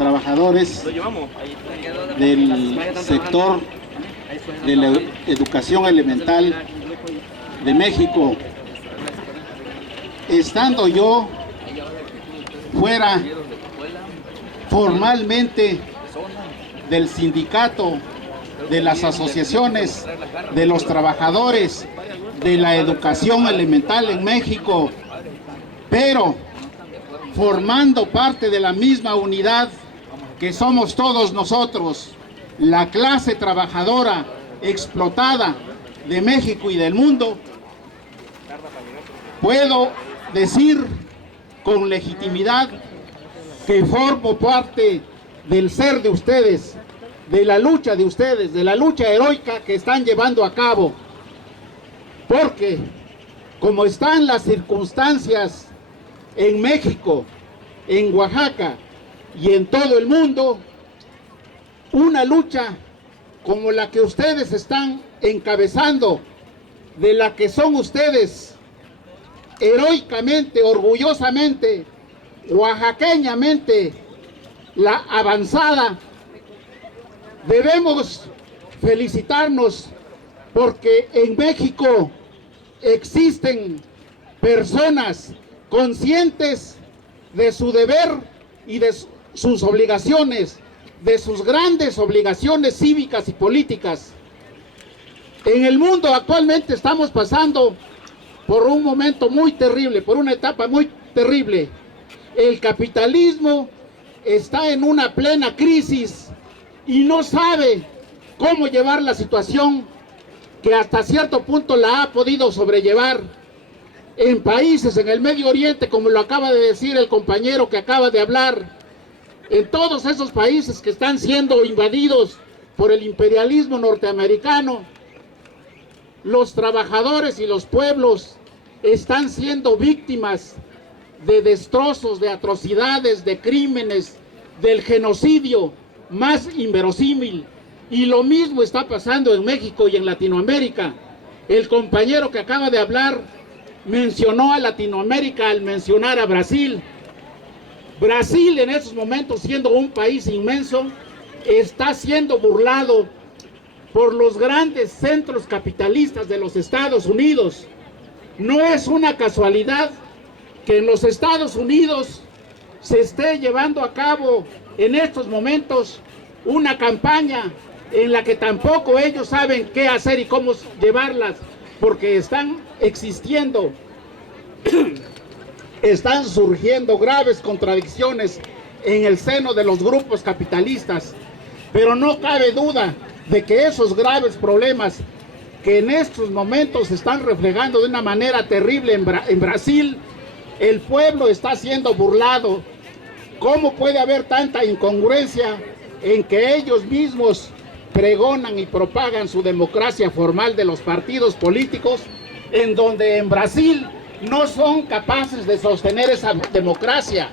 trabajadores del sector de la educación elemental de México. Estando yo fuera formalmente del sindicato, de las asociaciones de los trabajadores de la educación elemental en México, pero formando parte de la misma unidad que somos todos nosotros, la clase trabajadora explotada de México y del mundo, puedo decir con legitimidad que formo parte del ser de ustedes, de la lucha de ustedes, de la lucha heroica que están llevando a cabo, porque como están las circunstancias en México, en Oaxaca y en todo el mundo, una lucha como la que ustedes están encabezando, de la que son ustedes heroicamente, orgullosamente, oaxaqueñamente la avanzada, debemos felicitarnos porque en México existen personas conscientes de su deber y de sus obligaciones, de sus grandes obligaciones cívicas y políticas. En el mundo actualmente estamos pasando por un momento muy terrible, por una etapa muy terrible. El capitalismo está en una plena crisis y no sabe cómo llevar la situación que hasta cierto punto la ha podido sobrellevar en países en el Medio Oriente, como lo acaba de decir el compañero que acaba de hablar, en todos esos países que están siendo invadidos por el imperialismo norteamericano. Los trabajadores y los pueblos están siendo víctimas de destrozos, de atrocidades, de crímenes, del genocidio más inverosímil. Y lo mismo está pasando en México y en Latinoamérica. El compañero que acaba de hablar mencionó a Latinoamérica al mencionar a Brasil. Brasil en esos momentos, siendo un país inmenso, está siendo burlado por los grandes centros capitalistas de los Estados Unidos. No es una casualidad que en los Estados Unidos se esté llevando a cabo en estos momentos una campaña en la que tampoco ellos saben qué hacer y cómo llevarlas, porque están existiendo, están surgiendo graves contradicciones en el seno de los grupos capitalistas, pero no cabe duda de que esos graves problemas que en estos momentos se están reflejando de una manera terrible en Brasil, el pueblo está siendo burlado. ¿Cómo puede haber tanta incongruencia en que ellos mismos pregonan y propagan su democracia formal de los partidos políticos, en donde en Brasil no son capaces de sostener esa democracia?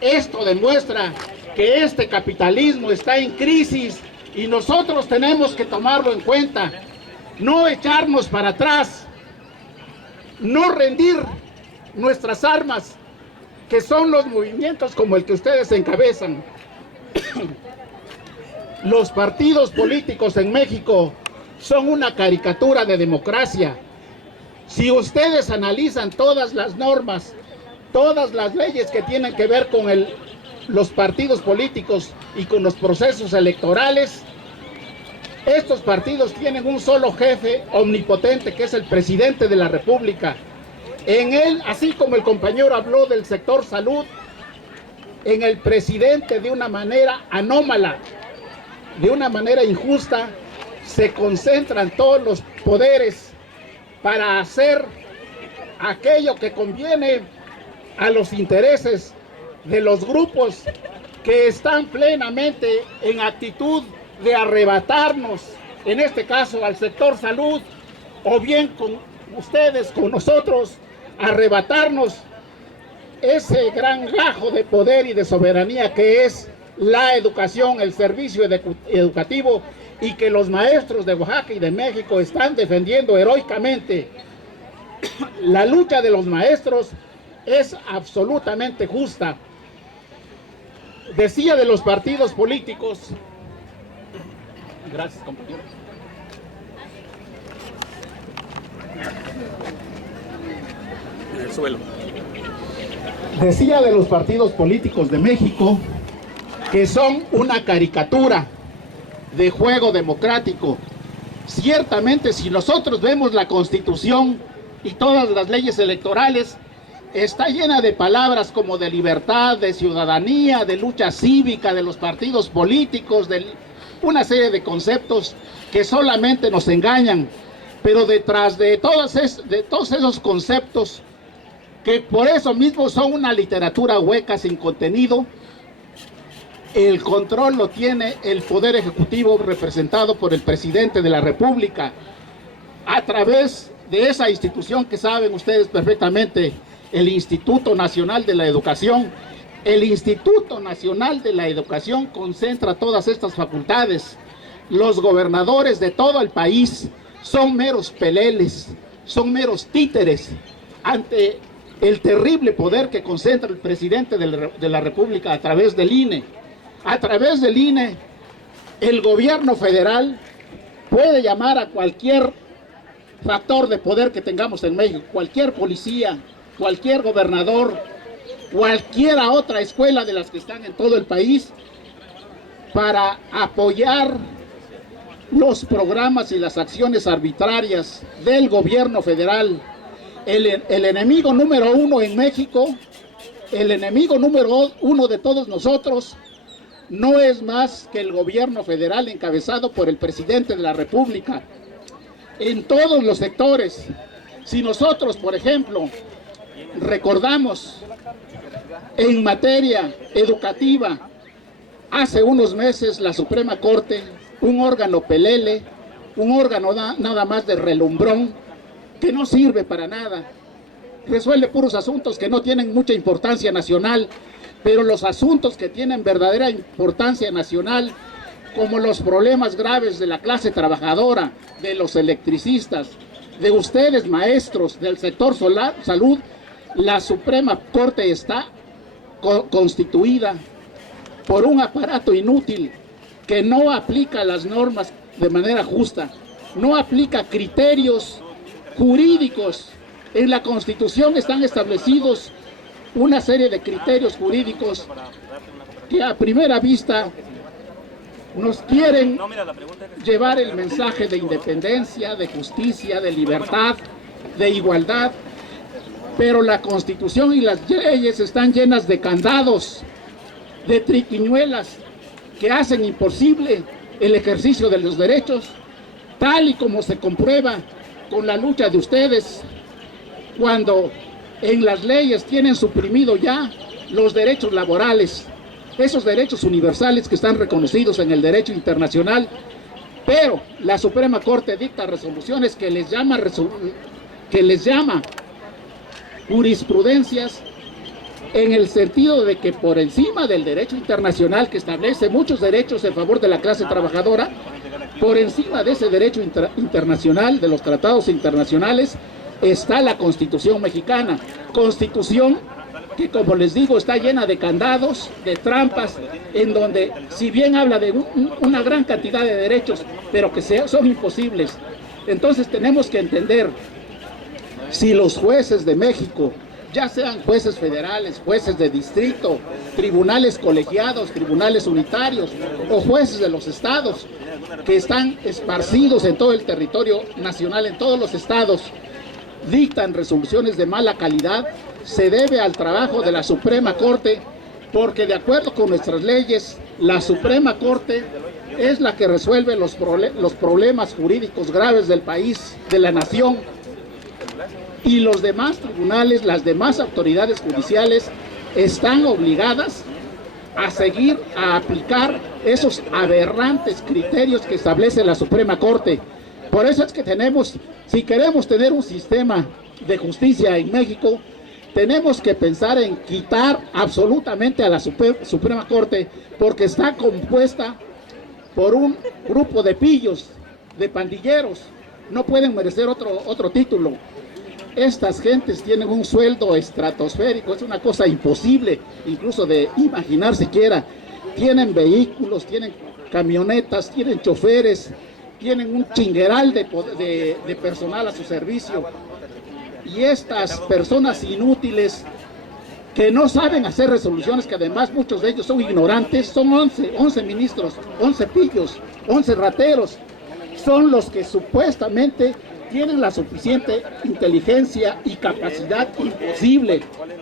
Esto demuestra que este capitalismo está en crisis y nosotros tenemos que tomarlo en cuenta, no echarnos para atrás, no rendir nuestras armas, que son los movimientos como el que ustedes encabezan. Los partidos políticos en México son una caricatura de democracia. Si ustedes analizan todas las normas, todas las leyes que tienen que ver con los partidos políticos y con los procesos electorales, estos partidos tienen un solo jefe omnipotente, que es el presidente de la República. En él, así como el compañero habló del sector salud, en el presidente, de una manera anómala, de una manera injusta, se concentran todos los poderes para hacer aquello que conviene a los intereses de los grupos que están plenamente en actitud de arrebatarnos, en este caso al sector salud, o bien con ustedes, con nosotros, arrebatarnos ese gran gajo de poder y de soberanía que es la educación, el servicio educativo, y que los maestros de Oaxaca y de México están defendiendo heroicamente. La lucha de los maestros es absolutamente justa. Decía de los partidos políticos. Gracias, compañero. En el suelo. Decía de los partidos políticos de México que son una caricatura de juego democrático. Ciertamente, si nosotros vemos la Constitución y todas las leyes electorales, está llena de palabras como de libertad, de ciudadanía, de lucha cívica, de los partidos políticos, de una serie de conceptos que solamente nos engañan. Pero detrás de todos esos conceptos, que por eso mismo son una literatura hueca sin contenido, el control lo tiene el Poder Ejecutivo representado por el Presidente de la República, a través de esa institución que saben ustedes perfectamente, el Instituto Nacional de la Educación. El Instituto Nacional de la Educación concentra todas estas facultades. Los gobernadores de todo el país son meros peleles, son meros títeres ante el terrible poder que concentra el Presidente de la República a través del INE. A través del INE, el gobierno federal puede llamar a cualquier factor de poder que tengamos en México, cualquier policía, cualquier gobernador, cualquiera otra escuela de las que están en todo el país, para apoyar los programas y las acciones arbitrarias del gobierno federal. El enemigo número uno en México, el enemigo número uno de todos nosotros, no es más que el gobierno federal encabezado por el Presidente de la República. En todos los sectores, si nosotros, por ejemplo, recordamos en materia educativa, hace unos meses la Suprema Corte, un órgano pelele, un órgano nada más de relumbrón, que no sirve para nada, resuelve puros asuntos que no tienen mucha importancia nacional, pero los asuntos que tienen verdadera importancia nacional, como los problemas graves de la clase trabajadora, de los electricistas, de ustedes maestros, del sector salud, la Suprema Corte está constituida por un aparato inútil que no aplica las normas de manera justa, no aplica criterios jurídicos. En la Constitución están establecidos una serie de criterios jurídicos que a primera vista nos quieren llevar el mensaje de independencia, de justicia, de libertad, de igualdad, pero la Constitución y las leyes están llenas de candados, de triquiñuelas que hacen imposible el ejercicio de los derechos, tal y como se comprueba con la lucha de ustedes, cuando en las leyes tienen suprimido ya los derechos laborales, esos derechos universales que están reconocidos en el derecho internacional, pero la Suprema Corte dicta resoluciones que les llama jurisprudencias, en el sentido de que por encima del derecho internacional, que establece muchos derechos en favor de la clase trabajadora, por encima de ese derecho internacional, de los tratados internacionales, está la Constitución mexicana. Constitución que, como les digo, está llena de candados, de trampas, en donde, si bien habla de una gran cantidad de derechos, pero que son imposibles. Entonces tenemos que entender, si los jueces de México, ya sean jueces federales, jueces de distrito, tribunales colegiados, tribunales unitarios o jueces de los estados, que están esparcidos en todo el territorio nacional, en todos los estados, dictan resoluciones de mala calidad, se debe al trabajo de la Suprema Corte, porque de acuerdo con nuestras leyes, la Suprema Corte es la que resuelve los problemas jurídicos graves del país, de la nación, y los demás tribunales, las demás autoridades judiciales están obligadas a seguir, a aplicar esos aberrantes criterios que establece la Suprema Corte. Por eso es que tenemos, si queremos tener un sistema de justicia en México, tenemos que pensar en quitar absolutamente a la Suprema Corte, porque está compuesta por un grupo de pillos, de pandilleros, no pueden merecer otro título. estas gentes tienen un sueldo estratosférico, es una cosa imposible incluso de imaginar siquiera. Tienen vehículos, tienen camionetas, tienen choferes, tienen un chingueral de personal a su servicio. Y estas personas inútiles que no saben hacer resoluciones, que además muchos de ellos son ignorantes, son 11 ministros, 11 pillos, 11 rateros, son los que supuestamente tienen la suficiente inteligencia y capacidad imposible.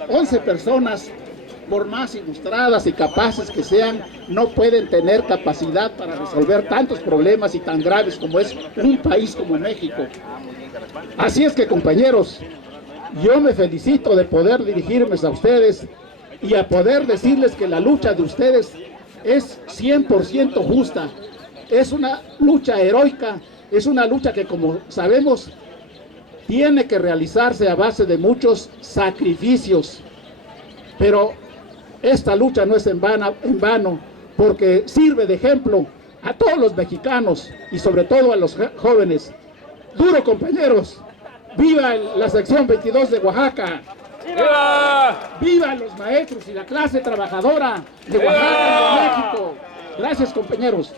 11 personas, por más ilustradas y capaces que sean, no pueden tener capacidad para resolver tantos problemas y tan graves como es un país como México. Así es que, compañeros, yo me felicito de poder dirigirme a ustedes y a poder decirles que la lucha de ustedes es 100% justa. Es una lucha heroica, es una lucha que, como sabemos, tiene que realizarse a base de muchos sacrificios. Pero esta lucha no es en vano, porque sirve de ejemplo a todos los mexicanos y sobre todo a los jóvenes. ¡Duro, compañeros! ¡Viva la sección 22 de Oaxaca! ¡Viva! ¡Viva los maestros y la clase trabajadora de Oaxaca y de México! Gracias, compañeros.